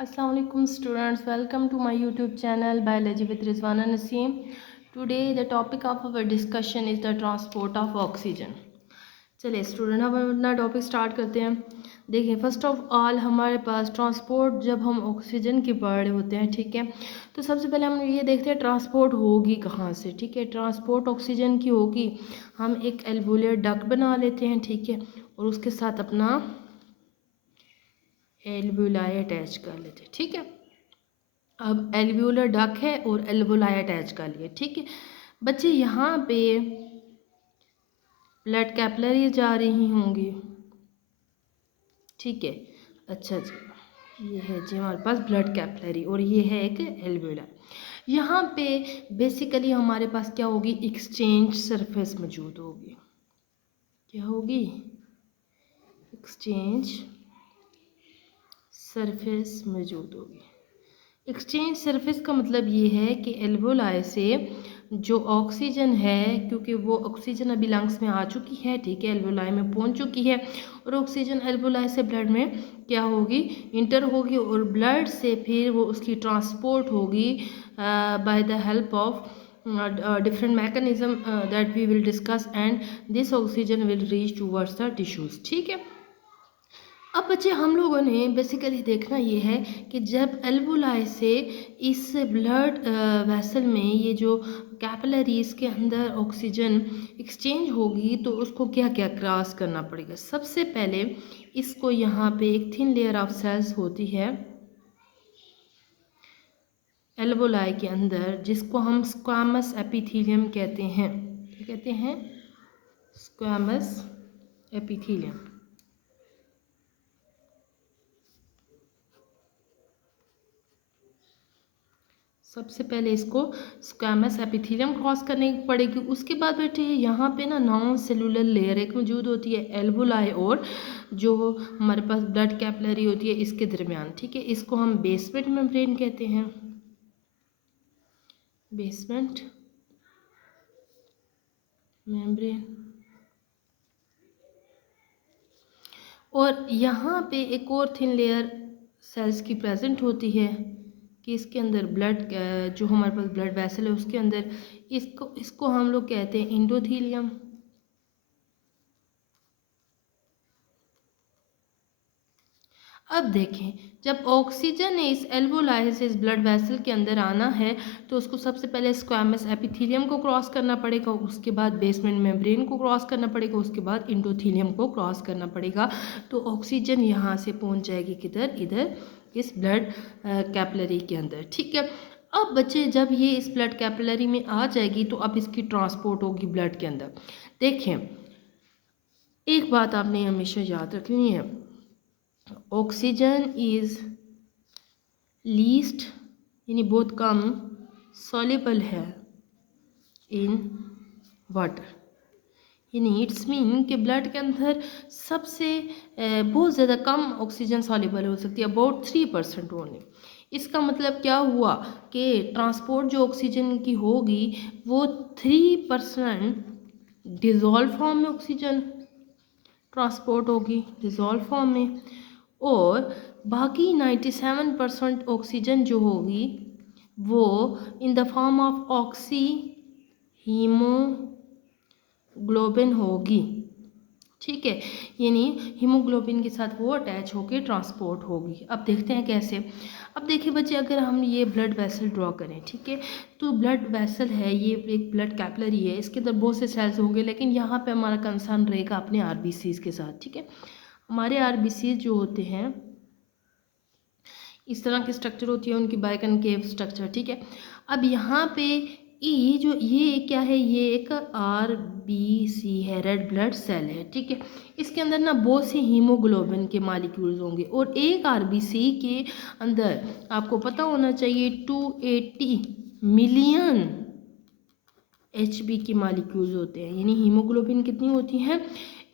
Assalamualaikum students, welcome to my YouTube channel Biology with Rizwana Naseem. Today the topic of our discussion is the transport of oxygen. चलिए student हम अपना topic start करते हैं। देखिए first of all हमारे पास transport जब हम oxygen की पढ़ रहे होते हैं, ठीक है, तो सबसे पहले हम ये देखते हैं ट्रांसपोर्ट होगी कहाँ से। ठीक है, ट्रांसपोर्ट ऑक्सीजन की होगी, हम एक एल्वोलियर डक्ट बना लेते हैं, ठीक है, और उसके साथ अपना एल्वुलाई अटैच कर लेते हैं। ठीक है, अब एल्वुलर डक है और एल्वुलाई अटैच कर लिए। ठीक है बच्चे, यहाँ पे ब्लड कैपिलरी जा रही होंगी। ठीक है, अच्छा जी, ये है जी हमारे पास ब्लड कैपिलरी और ये है एक एल्वुलर। यहाँ पे बेसिकली हमारे पास क्या होगी, एक्सचेंज सरफेस मौजूद होगी। क्या होगी, एक्सचेंज सरफेस मौजूद होगी। एक्सचेंज सरफेस का मतलब ये है कि एल्वोलाई से जो ऑक्सीजन है, क्योंकि वो ऑक्सीजन अभी लंग्स में आ चुकी है, ठीक है, एल्वोलाई में पहुंच चुकी है, और ऑक्सीजन एल्वोलाई से ब्लड में क्या होगी, इंटर होगी, और ब्लड से फिर वो उसकी ट्रांसपोर्ट होगी by the help of different mechanism that we will discuss, and this oxygen will reach towards the tissues. ठीक है, अब बच्चे हम लोगों ने बेसिकली देखना ये है कि जब एल्वुलाई से इस ब्लड वेसल में ये जो कैपिलरीज के अंदर ऑक्सीजन एक्सचेंज होगी तो उसको क्या क्या क्रॉस करना पड़ेगा। सबसे पहले इसको यहाँ पे एक थिन लेयर ऑफ सेल्स होती है एल्वुलाई के अंदर, जिसको हम स्क्वामस एपिथेलियम कहते हैं। क्या कहते हैं, स्क्वामस एपिथेलियम। सबसे पहले इसको स्क्वामस एपिथेलियम क्रॉस करने पड़ेगी। उसके बाद बेटे यहाँ पे ना नॉन सेलुलर लेयर एक मौजूद होती है एल्वुलाई और जो हमारे पास ब्लड कैपिलरी होती है इसके दरमियान। ठीक है, इसको हम बेसमेंट मेम्ब्रेन कहते हैं, बेसमेंट मेम्ब्रेन। और यहाँ पे एक और थिन लेयर सेल्स की प्रेजेंट होती है कि इसके अंदर ब्लड जो हमारे पास ब्लड वेसल है उसके अंदर इसको हम लोग कहते हैं इंडोथीलियम। अब देखें, जब ऑक्सीजन ने इस एल्वोलाई से इस ब्लड वेसल के अंदर आना है तो उसको सबसे पहले स्क्वामस एपिथेलियम को क्रॉस करना पड़ेगा, उसके बाद बेसमेंट मेम्ब्रेन को क्रॉस करना पड़ेगा, उसके बाद इंडोथीलियम को क्रॉस करना पड़ेगा। तो ऑक्सीजन यहाँ से पहुँच जाएगी किधर, इधर इस ब्लड कैपिलरी के अंदर। ठीक है, अब बच्चे जब ये इस ब्लड कैपिलरी में आ जाएगी तो अब इसकी ट्रांसपोर्ट होगी ब्लड के अंदर। देखें, एक बात आपने हमेशा याद रखनी है, ऑक्सीजन इज लीस्ट यानी बहुत कम सॉल्युबल है इन वाटर, यानी इट्स मीन कि ब्लड के अंदर सबसे बहुत ज़्यादा कम ऑक्सीजन सॉल्युबल हो सकती है, अबाउट 3% ओनली। इसका मतलब क्या हुआ कि ट्रांसपोर्ट जो ऑक्सीजन की होगी वो 3% डिज़ोल्व फॉर्म में ऑक्सीजन ट्रांसपोर्ट होगी, डिज़ोल्व फॉर्म में, और बाकी 97% ऑक्सीजन जो होगी वो in the form of oxy haemoglobin होगी। ठीक है, यानी हीमोग्लोबिन के साथ वो अटैच होकर ट्रांसपोर्ट होगी। अब देखते हैं कैसे। अब देखिए बच्चे, अगर हम ये ब्लड वेसल ड्रॉ करें, ठीक है, तो ब्लड वेसल है, ये एक ब्लड कैपिलरी है, इसके अंदर बहुत से सेल्स होंगे, लेकिन यहाँ पे हमारा कंसर्न रहेगा अपने आरबीसीज के साथ। ठीक है, हमारे आरबीसीज जो होते हैं इस तरह की स्ट्रक्चर होती है उनकी, बाइकनकेव स्ट्रक्चर। ठीक है, अब यहाँ पे ये क्या है, ये एक आरबीसी है, रेड ब्लड सेल है। ठीक है, इसके अंदर ना बहुत से हीमोग्लोबिन के मालिक्यूल्स होंगे, और एक आरबीसी के अंदर आपको पता होना चाहिए 280 मिलियन एचबी की मालिक्यूल्स होते हैं। यानी हीमोग्लोबिन कितनी होती हैं,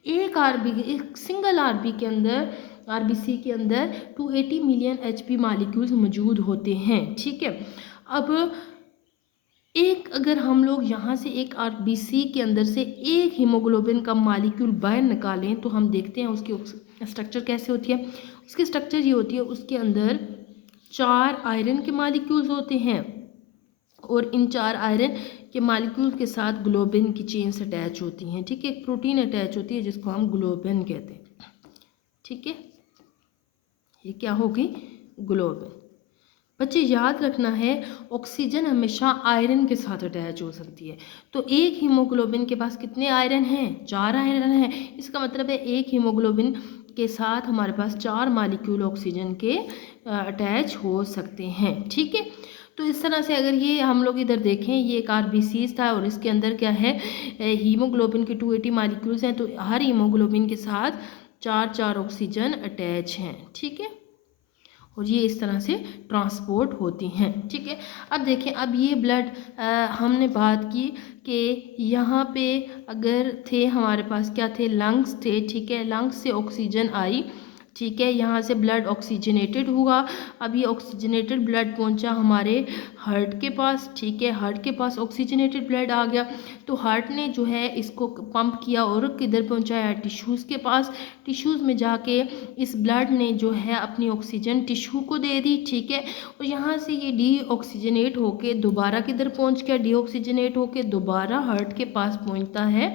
एक सिंगल आरबीसी के अंदर 280 मिलियन एचपी मालिक्यूल्स मौजूद होते हैं। ठीक है, अब अगर हम लोग यहाँ से एक आरबीसी के अंदर से एक हीमोग्लोबिन का मालिक्यूल बाहर निकालें तो हम देखते हैं उसकी स्ट्रक्चर कैसे होती है। उसकी स्ट्रक्चर ये होती है, उसके अंदर 4 आयरन के मॉलिक्यूल्स होते हैं और इन 4 आयरन के मॉलिक्यूल के साथ ग्लोबिन की चेन्स अटैच होती हैं। ठीक है, एक प्रोटीन अटैच होती है जिसको हम ग्लोबिन कहते हैं। ठीक है, ये क्या होगी? ग्लोबिन। बच्चे याद रखना है, ऑक्सीजन हमेशा आयरन के साथ अटैच हो सकती है। तो एक हीमोग्लोबिन के पास कितने आयरन हैं? 4 आयरन हैं। इसका मतलब है एक हीमोग्लोबिन के साथ हमारे पास 4 मॉलिक्यूल ऑक्सीजन के अटैच हो सकते हैं। ठीक है, तो इस तरह से अगर ये हम लोग इधर देखें, ये एक आरबीसीज था और इसके अंदर क्या है, हीमोग्लोबिन के 280 मॉलिक्यूल्स हैं। तो हर हीमोग्लोबिन के साथ 4 ऑक्सीजन अटैच हैं। ठीक है, और ये इस तरह से ट्रांसपोर्ट होती हैं। ठीक है, अब देखें, अब ये ब्लड हमने बात की कि यहाँ पे अगर थे हमारे पास क्या थे, लंग्स थे। ठीक है, लंग्स से ऑक्सीजन आई। ठीक है, यहाँ से ब्लड ऑक्सीजनेटेड हुआ। अब ये ऑक्सीजनेटेड ब्लड पहुँचा हमारे हार्ट के पास। ठीक है, हार्ट के पास ऑक्सीजनेटेड ब्लड आ गया तो हार्ट ने जो है इसको पंप किया और किधर पहुँचाया? टिश्यूज़ के पास। टिश्यूज़ में जाके इस ब्लड ने जो है अपनी ऑक्सीजन टिश्यू को दे दी। ठीक है, और यहाँ से ये डी ऑक्सीजनेट होके दोबारा किधर पहुँच गया? डी ऑक्सीजनेट होके दोबारा हार्ट के पास पहुँचता है।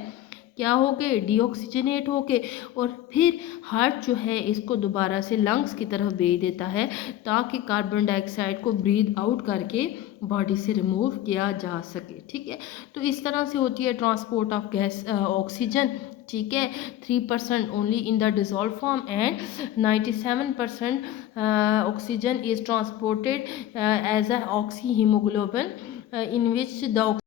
क्या हो गए? डीऑक्सीजनेट हो के, और फिर हार्ट जो है इसको दोबारा से लंग्स की तरफ भेज देता है ताकि कार्बन डाइऑक्साइड को ब्रीथ आउट करके बॉडी से रिमूव किया जा सके। ठीक है, तो इस तरह से होती है ट्रांसपोर्ट ऑफ गैस ऑक्सीजन। ठीक है, 3% only in the dissolve form and 97% oxygen is transported as a oxy haemoglobin in which the